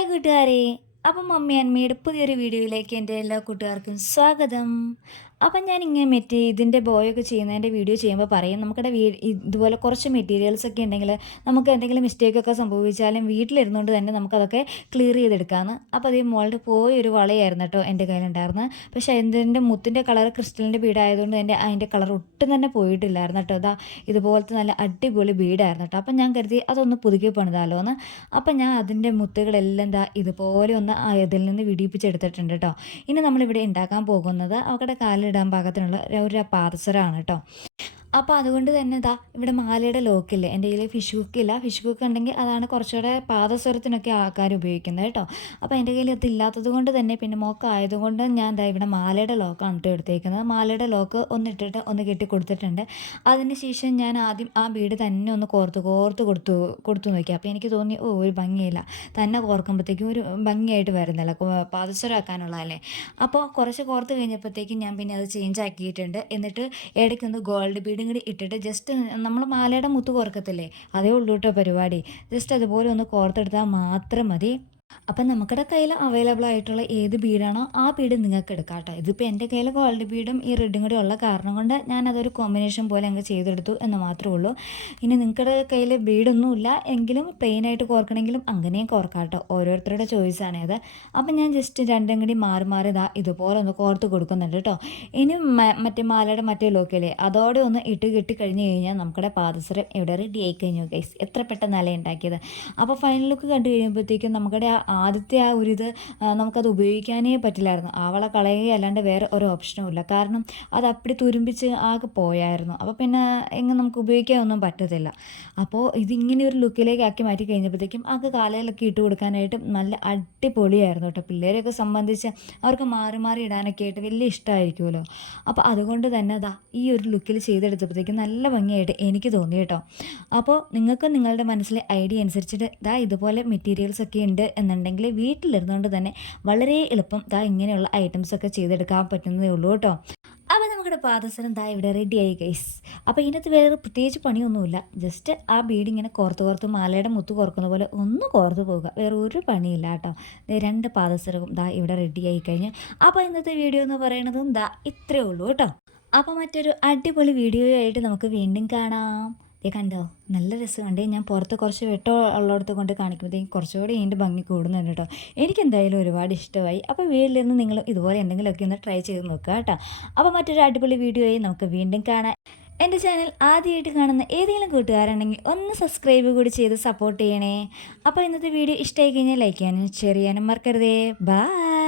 Hi കൂട്ടുകാരെ. അപ്പം mummy അന്മയുടെ പുതിയൊരു വീഡിയോയിലേക്ക് എന്റെ എല്ലാ കൂട്ടുകാർക്കും സ്വാഗതം. അപ്പം ഞാൻ ഇങ്ങനെ മെറ്റി ഇതിന്റെ ബോയൊക്കെ ചെയ്യുന്നതിന്റെ വീഡിയോ ചെയ്യുമ്പോൾ പറയും നമുക്കിടെ വീ ഇതുപോലെ കുറച്ച് മെറ്റീരിയൽസ് ഒക്കെ ഉണ്ടെങ്കിൽ നമുക്ക് എന്തെങ്കിലും മിസ്റ്റേക്കൊക്കെ സംഭവിച്ചാലും വീട്ടിലിരുന്നുകൊണ്ട് തന്നെ നമുക്കതൊക്കെ ക്ലിയർ ചെയ്തെടുക്കാമെന്ന് അപ്പോൾ അതേ മോളുടെ പോയൊരു വളയായിരുന്നു കേട്ടോ എന്റെ കയ്യിലുണ്ടായിരുന്നു. പക്ഷേ എന്തിന്റെ മുത്തിന്റെ കളർ ക്രിസ്റ്റലിന്റെ ബീഡായതുകൊണ്ട് എന്റെ അതിന്റെ കളർ ഒട്ടും തന്നെ പോയിട്ടില്ലായിരുന്നു കേട്ടോ. അതാ ഇതുപോലത്തെ നല്ല അടിപൊളി ബീഡായിരുന്നു കേട്ടോ. അപ്പം ഞാൻ കരുതി അതൊന്ന് പുതുക്കി പണിതാലോ എന്ന് അപ്പം ഞാൻ അതിന്റെ മുത്തുകളെല്ലാം എന്താ ഇതുപോലെ ഒന്ന് ഇതിൽ നിന്ന് വിടിയിപ്പിച്ചെടുത്തിട്ടുണ്ട് കേട്ടോ. ഇനി നമ്മളിവിടെ ഉണ്ടാക്കാൻ പോകുന്നത് അവരുടെ കാലിലിടാൻ പാകത്തിനുള്ള ഒരു പാദസരമാണ് കേട്ടോ. അപ്പോൾ അതുകൊണ്ട് തന്നെ ഇതാ ഇവിടെ മാലയുടെ ലോക്കില്ല എന്റെ കയ്യിൽ ഫിഷ് കുക്കില്ല ഫിഷ് കുക്ക് ഉണ്ടെങ്കിൽ അതാണ് കുറച്ചുകൂടെ പാദസ്വരത്തിനൊക്കെ ആൾക്കാർ ഉപയോഗിക്കുന്നത് കേട്ടോ. അപ്പോൾ എന്റെ കയ്യിൽ അതില്ലാത്തത് കൊണ്ട് തന്നെ പിന്നെ മോക്ക് ആയതുകൊണ്ട് ഞാൻ എന്താ ഇവിടെ മാലയുടെ ലോക്കാണ് ഇട്ട് എടുത്തേക്കുന്നത്. മാലയുടെ ലോക്ക് ഒന്ന് ഇട്ടിട്ട് ഒന്ന് കെട്ടി കൊടുത്തിട്ടുണ്ട്. അതിന് ശേഷം ഞാൻ ആദ്യം ആ വീട് തന്നെ ഒന്ന് കോർത്ത് കോർത്ത് കൊടുത്തു കൊടുത്തു നോക്കി. അപ്പോൾ എനിക്ക് തോന്നി ഓ ഒരു ഭംഗിയില്ല. തന്നെ കോർക്കുമ്പോഴത്തേക്കും ഒരു ഭംഗിയായിട്ട് വരുന്നില്ല. പാദസ്വരമാക്കാനുള്ളതല്ലേ അപ്പോൾ കുറച്ച് കോർത്ത് കഴിഞ്ഞപ്പോഴത്തേക്കും ഞാൻ പിന്നെ അത് ചേഞ്ച് ആക്കിയിട്ടുണ്ട്. എന്നിട്ട് ഇടയ്ക്കൊന്ന് ഗോൾഡ് ബീഡ് ബീഡും കൂടി ഇട്ടിട്ട് ജസ്റ്റ് നമ്മൾ മാലയുടെ മുത്ത് കോർക്കത്തില്ലേ? അതേ ഉള്ളൂ കേട്ടോ പരിപാടി. ജസ്റ്റ് അതുപോലെ ഒന്ന് കോർത്തെടുത്താൽ മാത്രം മതി. അപ്പം നമ്മുടെ കയ്യിൽ അവൈലബിൾ ആയിട്ടുള്ള ഏത് ബീഡാണോ ആ ബീഡ് നിങ്ങൾക്ക് എടുക്കാം കേട്ടോ ഇതിപ്പോൾ എന്റെ കയ്യിൽ ഗോൾഡ് ബീഡും ഈ റെഡും കൂടി ഉള്ള കാരണം കൊണ്ട് ഞാൻ അതൊരു കോമ്പിനേഷൻ പോലെ അങ്ങ് ചെയ്തെടുത്തു എന്ന് മാത്രമേ ഉള്ളൂ. ഇനി നിങ്ങളുടെ കയ്യിൽ ബീഡൊന്നുമില്ല എങ്കിലും പ്ലെയിൻ ആയിട്ട് കോർക്കണമെങ്കിലും അങ്ങനെയും കോർക്കാം കേട്ടോ ഓരോരുത്തരുടെ ചോയ്സാണ് അത്. അപ്പം ഞാൻ ജസ്റ്റ് രണ്ടും കൂടി മാറി മാറി ഇതാ ഇതുപോലെ ഒന്ന് കോർത്ത് കൊടുക്കുന്നുണ്ട് കേട്ടോ ഇനി മറ്റേ മാലയുടെ മറ്റേ ലോക്കല്ലേ അതോടെ ഒന്ന് ഇട്ട് കിട്ടി കഴിഞ്ഞ് കഴിഞ്ഞാൽ നമ്മുടെ പാദസരം ഇവിടെ റെഡി ആയി കഴിഞ്ഞു ഗൈസ് എത്ര പെട്ടെന്നല്ലേ ഉണ്ടാക്കിയത്. അപ്പോൾ ഫൈനൽ ലുക്ക് കണ്ടു കഴിയുമ്പോഴത്തേക്കും നമ്മുടെ ആദ്യത്തെ ആ ഒരു ഇത് നമുക്കത് ഉപയോഗിക്കാനേ പറ്റില്ലായിരുന്നു. ആവളെ കളയുകയല്ലാണ്ട് വേറെ ഒരു ഓപ്ഷനും ഇല്ല. കാരണം അത് അപ്പടി തുരുമ്പിച്ച് ആകെ പോയായിരുന്നു. അപ്പോൾ പിന്നെ എങ്ങനെ നമുക്ക് ഉപയോഗിക്കാനൊന്നും പറ്റത്തില്ല. അപ്പോൾ ഇതിങ്ങനെ ഒരു ലുക്കിലേക്ക് ആക്കി മാറ്റി കഴിഞ്ഞപ്പോഴത്തേക്കും ആകെ കാലയിലൊക്കെ ഇട്ട് കൊടുക്കാനായിട്ട് നല്ല അടിപൊളിയായിരുന്നു കേട്ടോ. പിള്ളേരെയൊക്കെ സംബന്ധിച്ച് അവർക്ക് മാറി മാറി ഇടാനൊക്കെ ആയിട്ട് വലിയ ഇഷ്ടമായിരിക്കുമല്ലോ അപ്പോൾ അതുകൊണ്ട് തന്നെ അതാ ഈ ഒരു ലുക്കിൽ ചെയ്തെടുത്തപ്പോഴത്തേക്കും നല്ല ഭംഗിയായിട്ട് എനിക്ക് തോന്നി കേട്ടോ. അപ്പോൾ നിങ്ങൾക്ക് നിങ്ങളുടെ മനസ്സിലെ ഐഡിയ അനുസരിച്ചിട്ട് ഇതാ ഇതുപോലെ മെറ്റീരിയൽസ് ഒക്കെ ഉണ്ട് എന്ന് എന്നുണ്ടെങ്കിൽ വീട്ടിലിരുന്നുകൊണ്ട് തന്നെ വളരെ എളുപ്പം ദാ ഇങ്ങനെയുള്ള ഐറ്റംസ് ഒക്കെ ചെയ്തെടുക്കാൻ പറ്റുന്നതേ ഉള്ളൂ കേട്ടോ. അപ്പോൾ നമ്മുടെ പാദസരം ദാ ഇവിടെ റെഡിയായി ഗൈസ് അപ്പോൾ ഇതിനകത്ത് വേറെ പ്രത്യേകിച്ച് പണിയൊന്നുമില്ല. ജസ്റ്റ് ആ ബീഡ് ഇങ്ങനെ കോർത്ത് കോർത്ത് മാലയുടെ മുത്ത് കോർക്കുന്ന പോലെ ഒന്ന് കോർത്ത് പോവുക. വേറെ ഒരു പണിയില്ല കേട്ടോ. രണ്ട് പാദസരവും ദാ ഇവിടെ റെഡിയായി കഴിഞ്ഞു. അപ്പോൾ ഇന്നത്തെ വീഡിയോ എന്ന് പറയുന്നതും ദാ ഇത്രയേ ഉള്ളൂ കേട്ടോ. അപ്പോൾ മറ്റൊരു അടിപൊളി വീഡിയോ ആയിട്ട് നമുക്ക് വീണ്ടും കാണാം. ദേ കണ്ടോ നല്ല രസമുണ്ട് ഞാൻ പുറത്ത് കുറച്ച് വെട്ടോ ഉള്ളിടത്ത് കൊണ്ട് കാണിക്കുമ്പോഴത്തേക്കും കുറച്ചുകൂടി ഇതിന്റെ ഭംഗി കൂടുന്നുണ്ട് കേട്ടോ. എനിക്കെന്തായാലും ഒരുപാട് ഇഷ്ടമായി. അപ്പോൾ വീട്ടിലിരുന്ന് നിങ്ങൾ ഇതുപോലെ എന്തെങ്കിലുമൊക്കെ ഒന്ന് ട്രൈ ചെയ്ത് നോക്കുക കേട്ടോ. അപ്പോൾ മറ്റൊരു അടിപൊളി വീഡിയോയിൽ നമുക്ക് വീണ്ടും കാണാം. എന്റെ ചാനൽ ആദ്യമായിട്ട് കാണുന്ന ഏതെങ്കിലും കൂട്ടുകാരുണ്ടെങ്കിൽ ഒന്ന് സബ്സ്ക്രൈബ് കൂടി ചെയ്ത് സപ്പോർട്ട് ചെയ്യണേ. അപ്പോൾ ഇന്നത്തെ വീഡിയോ ഇഷ്ടമായി കഴിഞ്ഞാൽ ലൈക്ക് ചെയ്യാനും ഷെയർ ചെയ്യാനും മറക്കരുതേ. ബായ്